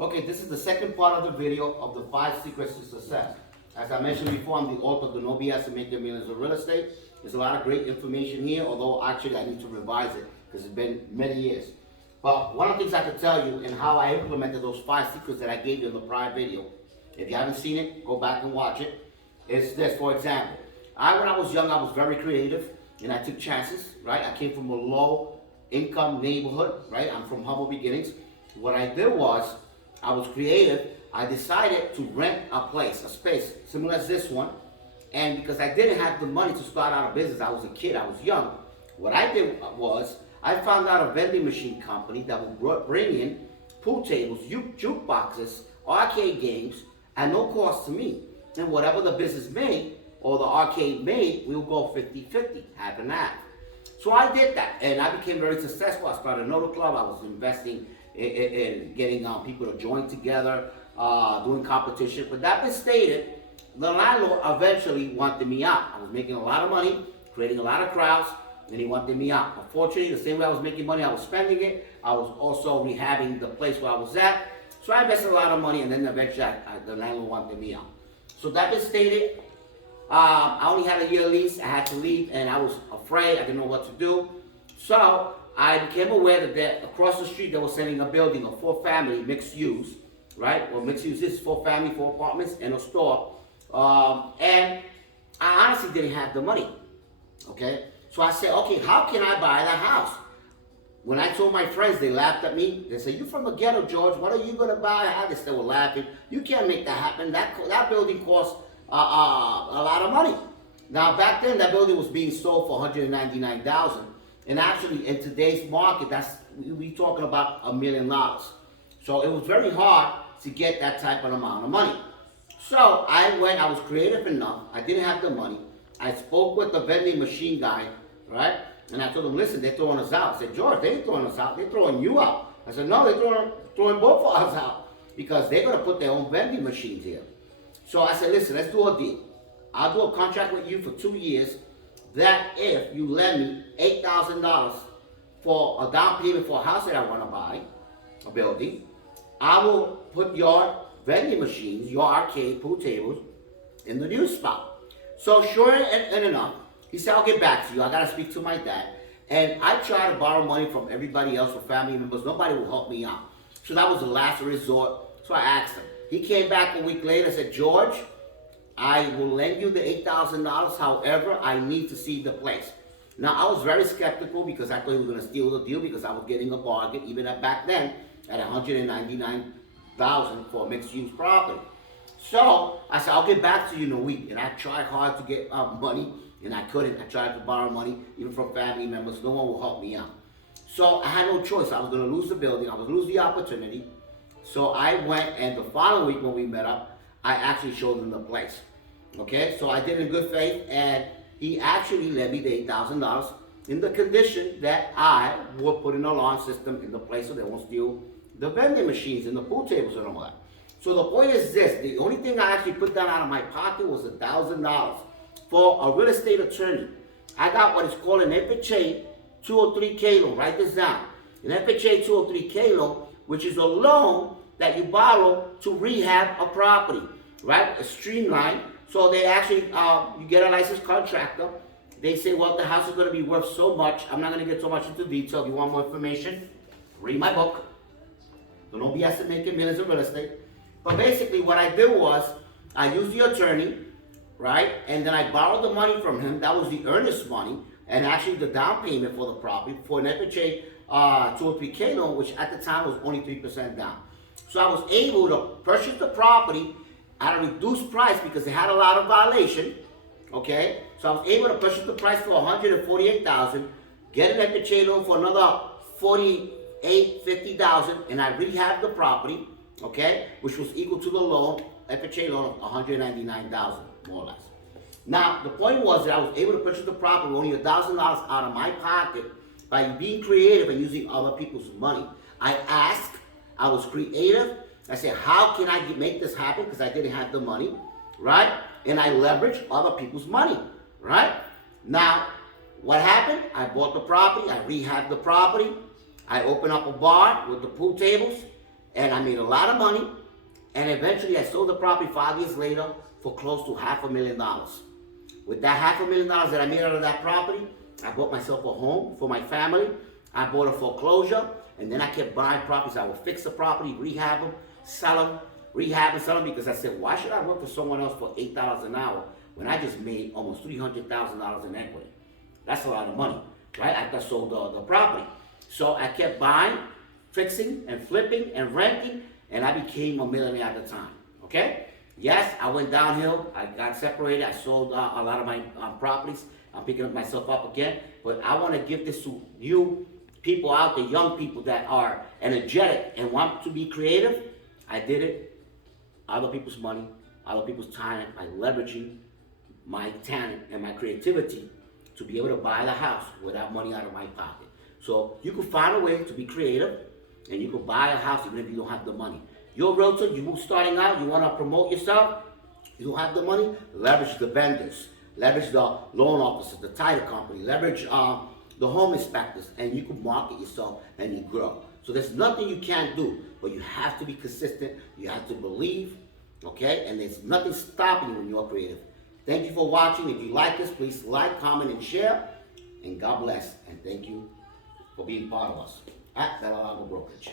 Okay, this is the second part of the video of the 5 secrets to success. As I mentioned before, I'm the author of the No BS and Make Your Millions of Real Estate. There's a lot of great information here, although actually I need to revise it because it's been many years. But one of the things I can tell you and how I implemented those 5 secrets that I gave you in the prior video, if you haven't seen it, go back and watch it. It's this, for example. When I was young, I was very creative and I took chances, right? I came from a low income neighborhood, right? I'm from humble beginnings. What I did was, I was creative. I decided to rent a place, a space, similar as this one. And because I didn't have the money to start out a business, I was a kid, I was young. What I did was, I found out a vending machine company that would bring in pool tables, jukeboxes, arcade games, at no cost to me. And whatever the business made, or the arcade made, we would go 50-50, half and half. So I did that, and I became very successful. I started another club. I was investing in getting people to join together, doing competition. But that being stated, the landlord eventually wanted me out. I was making a lot of money, creating a lot of crowds, and he wanted me out. Unfortunately, the same way I was making money, I was spending it. I was also rehabbing the place where I was at. So I invested a lot of money, and then eventually the landlord wanted me out. So that being stated, I only had a year lease. I had to leave, and I was afraid. I didn't know what to do. So I became aware that across the street they were selling a building, a 4-family mixed use, right? Well, mixed use is 4-family, 4 apartments, and a store. And I honestly didn't have the money. Okay, so I said, okay, how can I buy that house? When I told my friends, they laughed at me. They said, "You from the ghetto, George? What are you gonna buy a house?" They were laughing. You can't make that happen. That building cost a lot of money. Now back then, that building was being sold for $199,000, and actually in today's market, we talking about $1 million. So it was very hard to get that type of amount of money. So I was creative enough. I didn't have the money. I spoke with the vending machine guy, right? And I told him, "Listen, they're throwing us out." I said, "George, they ain't throwing us out. They're throwing you out." I said, "No, they're throwing both of us out because they're gonna put their own vending machines here." So I said, "Listen, let's do a deal. I'll do a contract with you for 2 years that if you lend me $8,000 for a down payment for a house that I want to buy, a building, I will put your vending machines, your arcade, pool tables, in the new spot." So sure and enough, he said, "I'll get back to you. I got to speak to my dad." And I tried to borrow money from everybody else, from family members. Nobody would help me out. So that was the last resort. So I asked him. He came back a week later and said, "George, I will lend you the $8,000. However, I need to see the place." Now, I was very skeptical because I thought he was going to steal the deal because I was getting a bargain, even back then, at $199,000 for a mixed-use property. So I said, "I'll get back to you in a week." And I tried hard to get money, and I couldn't. I tried to borrow money, even from family members. No one will help me out. So I had no choice. I was going to lose the building. I was going to lose the opportunity. So I went, and the following week when we met up, I actually showed him the place. Okay, so I did it in good faith, and he actually lent me the $8,000 in the condition that I would put an alarm system in the place so they won't steal the vending machines and the pool tables and all that. So the point is this: the only thing I actually put down out of my pocket was $1,000 for a real estate attorney. I got what is called an FHA 203K loan. Write this down. An FHA 203K loan, which is a loan that you borrow to rehab a property, right? It's streamlined. So they actually, you get a licensed contractor. They say, "Well, the house is going to be worth so much." I'm not going to get so much into detail. If you want more information, read my book. The No BS and Make Your Millions of Real Estate. But basically what I did was, I used the attorney, right? And then I borrowed the money from him. That was the earnest money, and actually the down payment for the property for an FHA 203K loan, which at the time was only 3% down. So I was able to purchase the property at a reduced price because it had a lot of violation. Okay, so I was able to purchase the price for $148,000, get an FHA loan for another $50,000, and I rehabbed the property. Okay, which was equal to the loan, FHA loan of $199,000, more or less. Now, the point was that I was able to purchase the property with only $1,000 out of my pocket by being creative and using other people's money. I asked, I was creative. I said, "How can I make this happen?" Because I didn't have the money, right? And I leveraged other people's money, right? Now, what happened? I bought the property. I rehabbed the property. I opened up a bar with the pool tables. and I made a lot of money. And eventually I sold the property 5 years later for close to $500,000. With that $500,000 that I made out of that property, I bought myself a home for my family. I bought a foreclosure, and then I kept buying properties. I would fix the property, rehab them, sell them, rehab and sell them, because I said, why should I work for someone else for $8 an hour when I just made almost $300,000 in equity? That's a lot of money, right? After I sold the property. So I kept buying, fixing, and flipping, and renting, and I became a millionaire at the time, okay? Yes, I went downhill. I got separated. I sold a lot of my properties. I'm picking up myself up again. But I want to give this to you people out there, young people that are energetic and want to be creative. I did it. Other people's money, other people's talent, by leveraging my talent and my creativity to be able to buy the house without money out of my pocket. So you can find a way to be creative, and you can buy a house even if you don't have the money. You're a realtor, you're starting out, you want to promote yourself, you don't have the money, leverage the vendors, leverage the loan officers, the title company, leverage the home inspectors, and you can market yourself and you grow. So there's nothing you can't do, but you have to be consistent, you have to believe, okay? And there's nothing stopping you when you're creative. Thank you for watching. If you like this, please like, comment, and share. And God bless. And thank you for being part of us at Bella Lago Brokerage.